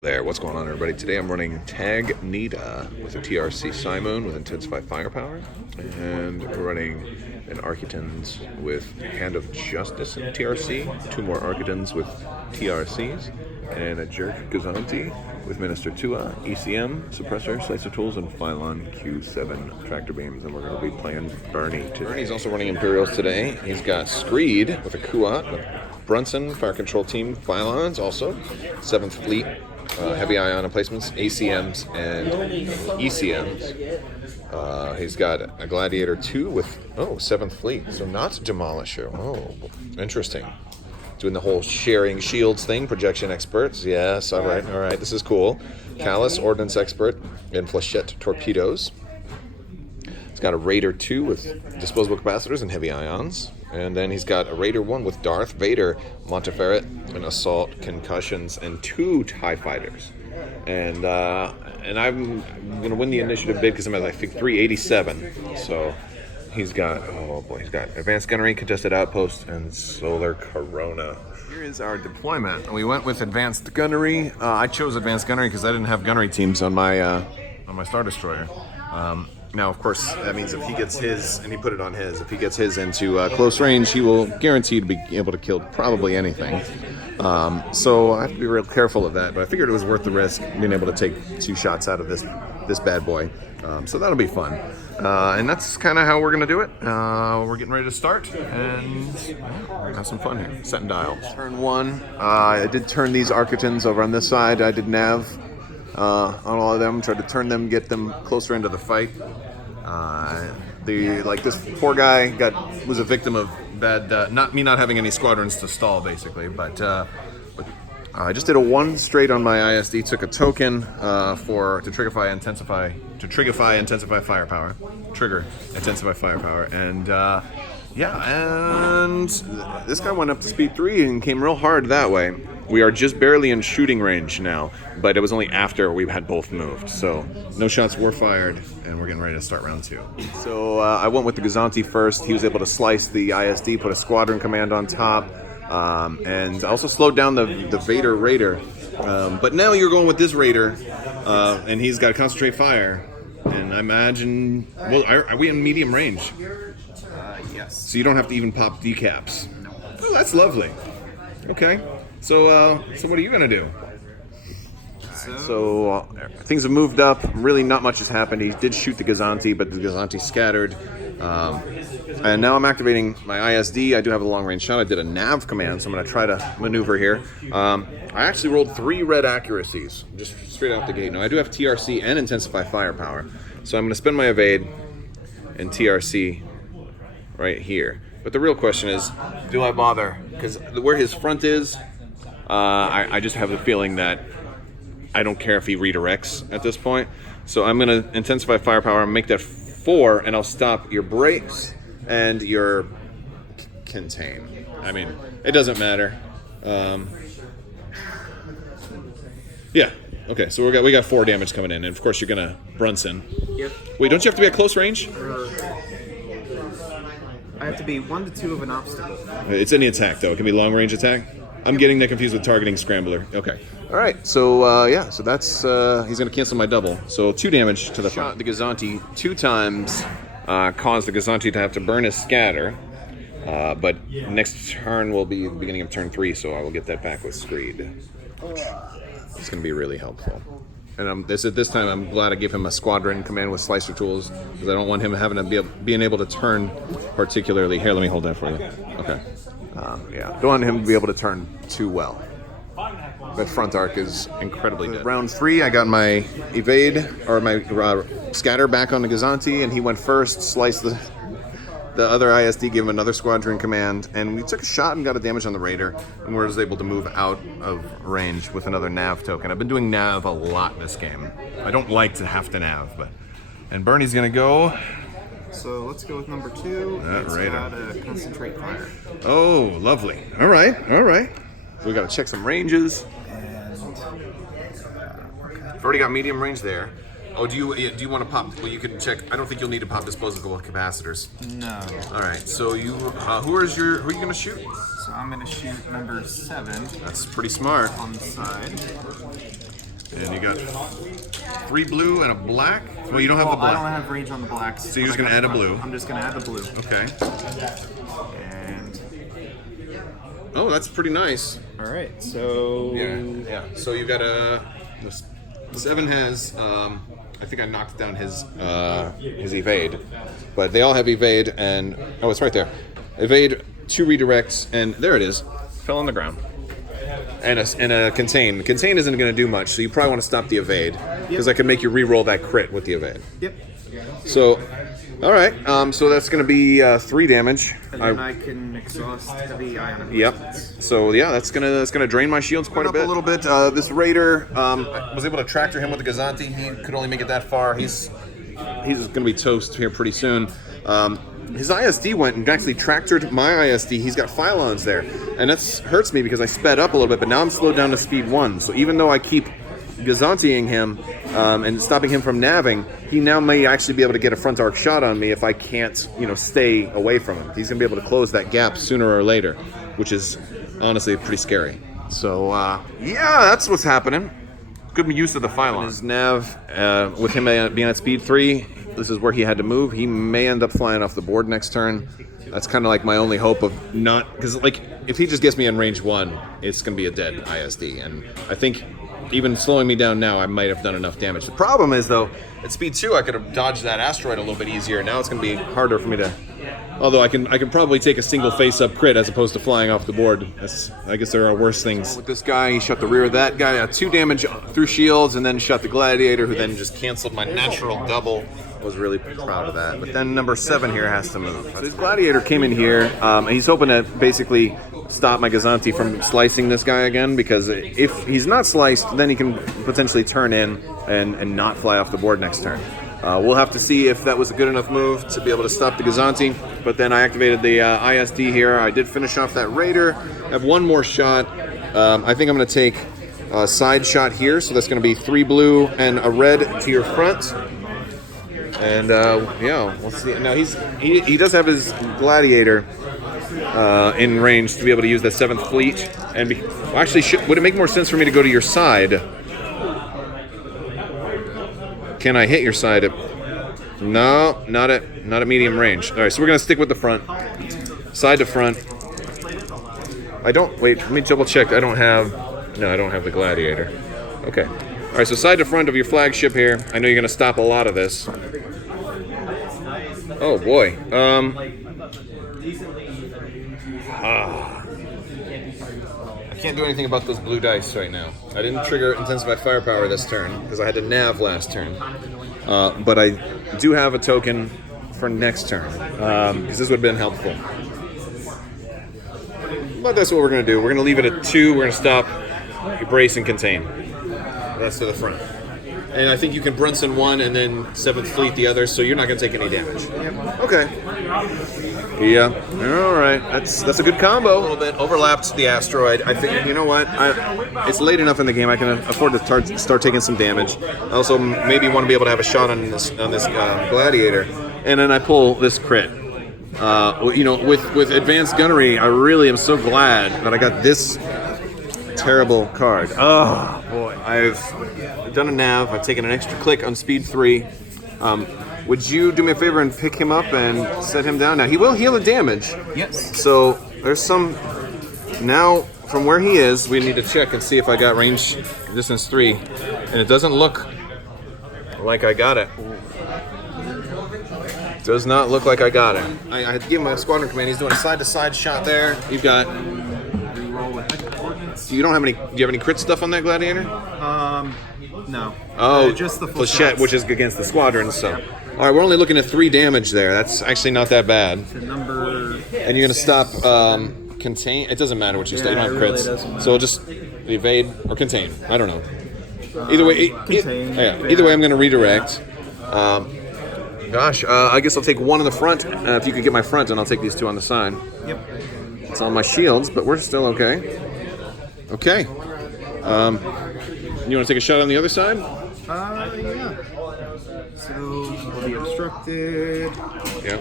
There, what's going on, everybody? Today I'm running Tagge Needa with a TRC Cymoon with intensified firepower, and we're running an Architans with Hand of Justice and TRC, two more Architans with TRCs, and a Jerk Gazanti with Minister Tua, ECM, Suppressor, Slicer Tools, and Phylon Q7 Tractor Beams, and we're going to be playing Bernie today. Bernie's also running Imperials today. He's got Screed with a Kuat, with Brunson, Fire Control Team, Phylons also, 7th Fleet, heavy ion emplacements, ACMs, and ECMs. He's got a Gladiator 2 with, 7th Fleet, so not Demolisher. Oh, interesting. Doing the whole sharing shields thing, projection experts. Yes, all right, this is cool. Callus, Ordnance Expert, and Flechette Torpedoes. He's got a Raider 2 with disposable capacitors and heavy ions. And then he's got a Raider 1 with Darth Vader, Monteferret, and Assault, Concussions, and 2 TIE Fighters. And I'm going to win the initiative bid because I'm at, I think, 387. So he's got, he's got Advanced Gunnery, Contested Outpost, and Solar Corona. Here is our deployment. We went with Advanced Gunnery. I chose Advanced Gunnery because I didn't have gunnery teams on my Star Destroyer. Now, of course, that means if he gets his, and he put it on his, if he gets his into close range, he will guarantee to be able to kill probably anything. So I have to be real careful of that, but I figured it was worth the risk, being able to take 2 shots out of this bad boy. So that'll be fun. And that's kind of how we're going to do it. We're getting ready to start, and have some fun here. Setting dials. Turn 1. I did turn these Architans over on this side. I did nav on all of them, tried to turn them, get them closer into the fight. This poor guy was a victim of bad, not having any squadrons to stall, basically, but I just did a 1 straight on my ISD, took a token to triggerify intensify firepower, and and this guy went up to speed 3 and came real hard that way. We are just barely in shooting range now, but it was only after we had both moved. So no shots were fired, and we're getting ready to start round 2. So I went with the Gazanti first. He was able to slice the ISD, put a squadron command on top, and also slowed down the Vader Raider. But now you're going with this Raider, and he's got concentrate fire. And I imagine, are we in medium range? Yes. So you don't have to even pop decaps. Oh, that's lovely. Okay. So what are you going to do? So things have moved up. Really not much has happened. He did shoot the Gazanti, but the Gazanti scattered. And now I'm activating my ISD. I do have a long-range shot. I did a nav command, so I'm going to try to maneuver here. I actually rolled 3 red accuracies, just straight out the gate. Now, I do have TRC and Intensify Firepower. So I'm going to spend my evade and TRC right here. But the real question is, do I bother? Because where his front is, I just have the feeling that I don't care if he redirects at this point. So I'm going to intensify firepower and make that 4, and I'll stop your brakes and your contain. I mean, it doesn't matter. Yeah. Okay, so we got 4 damage coming in, and of course you're going to Brunson. Yep. Wait, don't you have to be at close range? I have to be 1 to 2 of an obstacle. It's any attack, though. It can be long-range attack. I'm getting that confused with targeting scrambler. Okay. All right. So so that's he's going to cancel my double. So 2 damage to the shot. The Gazanti 2 times caused the Gazanti to have to burn his scatter. But next turn will be the beginning of turn 3, so I will get that back with Screed. It's going to be really helpful. And this time, I'm glad I gave him a squadron command with slicer tools, because I don't want him having to being able to turn particularly. Here, let me hold that for you. Okay. Don't want him to be able to turn too well. That front arc is incredibly dead. Round 3, I got my evade, or my scatter back on the Gazanti, and he went first, sliced the other ISD, gave him another squadron command, and we took a shot and got a damage on the Raider, and we were able to move out of range with another nav token. I've been doing nav a lot this game. I don't like to have to nav, and Bernie's gonna go. So let's go with number 2. It's got a concentrate fire. Oh, lovely. All right. So we got to check some ranges. I've already got medium range there. Oh, do you want to pop? Well, you can check. I don't think you'll need to pop disposable capacitors. No. All right. So who are you going to shoot? So I'm going to shoot number 7. That's pretty smart. On the side. And you got 3 blue and a black. Well, you don't have the black. I don't have range on the blacks. So you're just going to add a blue. I'm just going to add the blue. Okay. And oh, that's pretty nice. all right, so Yeah. So you got a 7 has. I think I knocked down his evade, but they all have evade and oh, it's right there. Evade, 2 redirects, and there it is. Fell on the ground. And a contain. Contain isn't going to do much, so you probably want to stop the evade because I can make you re-roll that crit with the evade. Yep. So, all right. So that's going to be 3 damage. And then I can exhaust heavy ion. Yep. So yeah, that's gonna drain my shields quite a bit. A little bit. This raider was able to tractor him with the Gazanti. He could only make it that far. He's gonna be toast here pretty soon. His ISD went and actually tractored my ISD. He's got Phylons there, and that hurts me because I sped up a little bit. But now I'm slowed down to speed 1. So even though I keep Gazantiing him and stopping him from navving, he now may actually be able to get a front arc shot on me if I can't, stay away from him. He's going to be able to close that gap sooner or later, which is honestly pretty scary. So, yeah, that's what's happening. Good use of the Phylon. His nav, with him being at speed 3, this is where he had to move. He may end up flying off the board next turn. That's kind of like my only hope of not... Because, if he just gets me in range 1, it's going to be a dead ISD. And I think... even slowing me down now, I might have done enough damage. The problem is, though, at speed 2, I could have dodged that asteroid a little bit easier. Now it's going to be harder for me to... Although I can probably take a single face-up crit as opposed to flying off the board. I guess there are worse things. With this guy, he shot the rear of that guy. 2 damage through shields, and then shot the Gladiator, who then just canceled my natural double. I was really proud of that. But then number 7 here has to move. So this Gladiator came in here, and he's hoping to basically stop my Gazanti from slicing this guy again, because if he's not sliced, then he can potentially turn in and not fly off the board next turn. We'll have to see if that was a good enough move to be able to stop the Gazanti, but then I activated the ISD here. I did finish off that Raider. I have 1 more shot. I think I'm going to take a side shot here, so that's going to be 3 blue and a red to your front. And yeah, we'll see. Now he does have his Gladiator in range to be able to use the 7th Fleet. And would it make more sense for me to go to your side? Can I hit your side? No, not at medium range. All right, so we're gonna stick with the front, side to front. Wait. Let me double check. I don't have the Gladiator. Okay. All right, so side to front of your flagship here. I know you're gonna stop a lot of this. Oh boy. I can't do anything about those blue dice right now. I didn't trigger Intensify Firepower this turn because I had to nav last turn. But I do have a token for next turn because this would have been helpful. But that's what we're going to do. We're going to leave it at 2. We're going to stop, brace, and contain. That's to the front. And I think you can Brunson 1 and then 7th Fleet the other, so you're not going to take any damage. Yep. Okay. Yeah. All right. That's a good combo. A little bit overlapped the asteroid. I think, you know what? It's late enough in the game. I can afford to start taking some damage. I also maybe want to be able to have a shot on this Gladiator. And then I pull this crit. With advanced gunnery, I really am so glad that I got this terrible card. Oh boy! I've done a nav. I've taken an extra click on speed 3. Would you do me a favor and pick him up and set him down? Now he will heal the damage. Yes. So there's some. Now from where he is, we need to check and see if I got range distance 3, and it doesn't look like I got it. Does not look like I got it. I had to give him a squadron command. He's doing a side-to-side shot there. You've got. Do you have any crit stuff on that Gladiator? No. Oh, just the Flechette, which is against the squadron. So, all right, we're only looking at 3 damage there. That's actually not that bad. And you're gonna stop contain. It doesn't matter what you stop. You don't have crits, really so just evade or contain. I don't know. Either way, either way, I'm gonna redirect. I guess I'll take 1 in the front. If you could get my front, and I'll take these 2 on the side. Yep. It's on my shields, but we're still okay. Okay. You want to take a shot on the other side? Yeah. So we'll be obstructed. Yeah.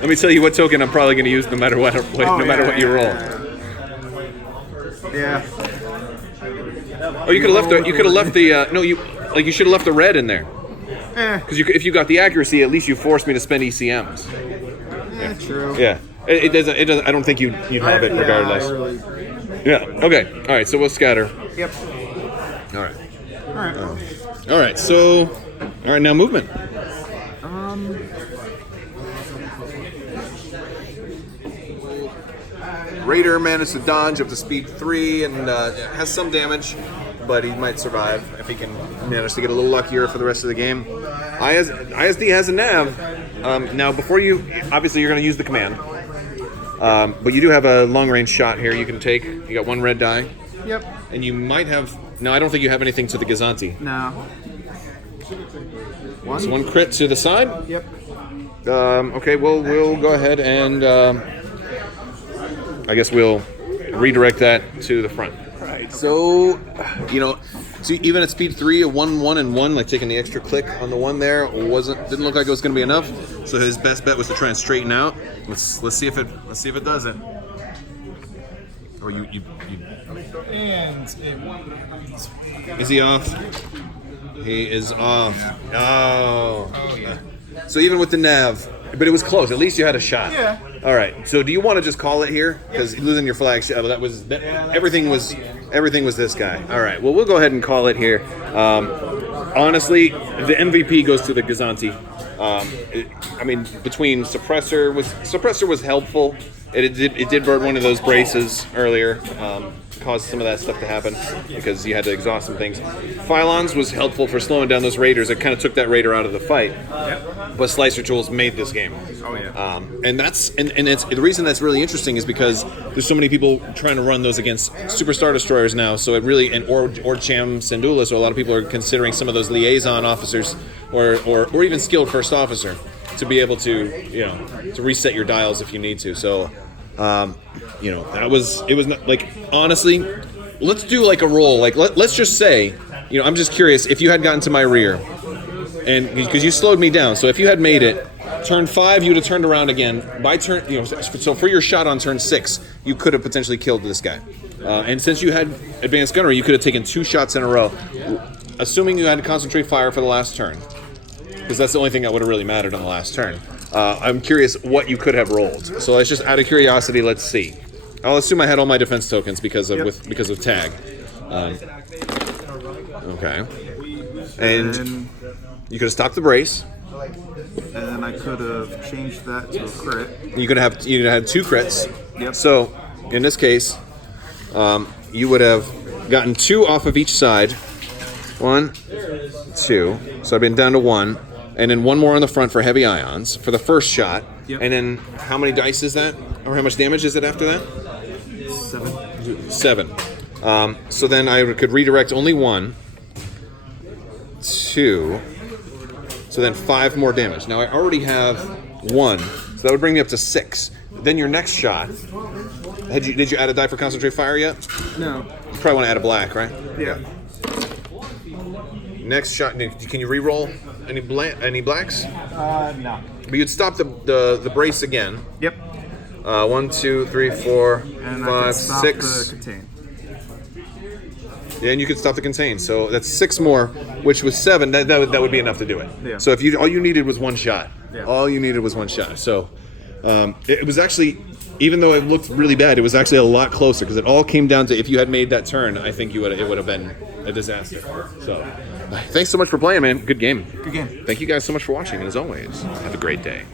Let me tell you what token I'm probably going to use no matter what you roll. Yeah. Oh, you could have left the. You could have left the. No, you should have left the red in there. Because if you got the accuracy, at least you forced me to spend ECMs. Yeah, true. Yeah. It doesn't. It doesn't. I don't think you'd have it regardless. Yeah. Okay. All right. So we'll scatter. Yep. All right. All right. All right. So, all right. Now movement. Raider managed to dodge up to speed 3 and has some damage, but he might survive if he can manage to get a little luckier for the rest of the game. ISD has a nav. Now, before you, obviously, you're going to use the command, but you do have a long-range shot here you can take. You got 1 red die. Yep. And you might have. No, I don't think you have anything to the Gazanti. No. So 1 crit to the side. Yep. Okay, well, we'll go ahead and I guess we'll redirect that to the front. Right. So, so even at speed 3, a 1, 1, and 1, like taking the extra click on the 1 there didn't look like it was going to be enough. So his best bet was to try and straighten out. Let's see if it does it. Or you. And Is he off? He is off. Oh. yeah. So even with the nav, but it was close. At least you had a shot. Yeah. All right. So do you want to just call it here? Because losing your flag, everything was this guy. All right. Well, we'll go ahead and call it here. Honestly, the MVP goes to the Gazanti. Between suppressor was helpful. It did burn one of those braces earlier. Caused some of that stuff to happen because you had to exhaust some things. Phylons was helpful for slowing down those raiders. It kind of took that raider out of the fight. Yep. But Slicer Tools made this game. Oh yeah. And it's the reason that's really interesting is because there's so many people trying to run those against Superstar Destroyers now. So it really or Cham Sandula. So a lot of people are considering some of those liaison officers or even skilled first officer to be able to to reset your dials if you need to. So. It was not like honestly, let's do like a roll. Like let's just say, I'm just curious if you had gotten to my rear, and because you slowed me down. So if you had made it, turn 5, you would have turned around again. By turn, so for your shot on turn 6, you could have potentially killed this guy. And since you had advanced gunnery, you could have taken 2 shots in a row, assuming you had to concentrate fire for the last turn, because that's the only thing that would have really mattered on the last turn. I'm curious what you could have rolled. So let's just, out of curiosity, let's see. I'll assume I had all my defense tokens because of tag. Okay. And you could have stopped the brace. And I could have changed that to a crit. You could have had 2 crits. Yep. So in this case, you would have gotten 2 off of each side. 1, 2. So I've been down to 1. And then 1 more on the front for heavy ions for the first shot. Yep. And then how many dice is that? Or how much damage is it after that? 7. So then I could redirect only 1, 2. So then 5 more damage. Now I already have 1. So that would bring me up to 6. Then your next shot. Did you add a die for concentrate fire yet? No. You probably want to add a black, right? Yeah. Next shot. Can you re-roll any blacks? No. But you'd stop the brace again. Yep. 1, 2, 3, 4, and 5, stop 6. The contain. Yeah, and you could stop the contain. So that's 6 more, which was 7. That would be enough to do it. Yeah. So if all you needed was 1 shot. Yeah. All you needed was 1 shot. So it was actually, even though it looked really bad, it was actually a lot closer because it all came down to if you had made that turn, I think it would have been a disaster. So thanks so much for playing, man. Good game. Good game. Thank you guys so much for watching, and as always, have a great day.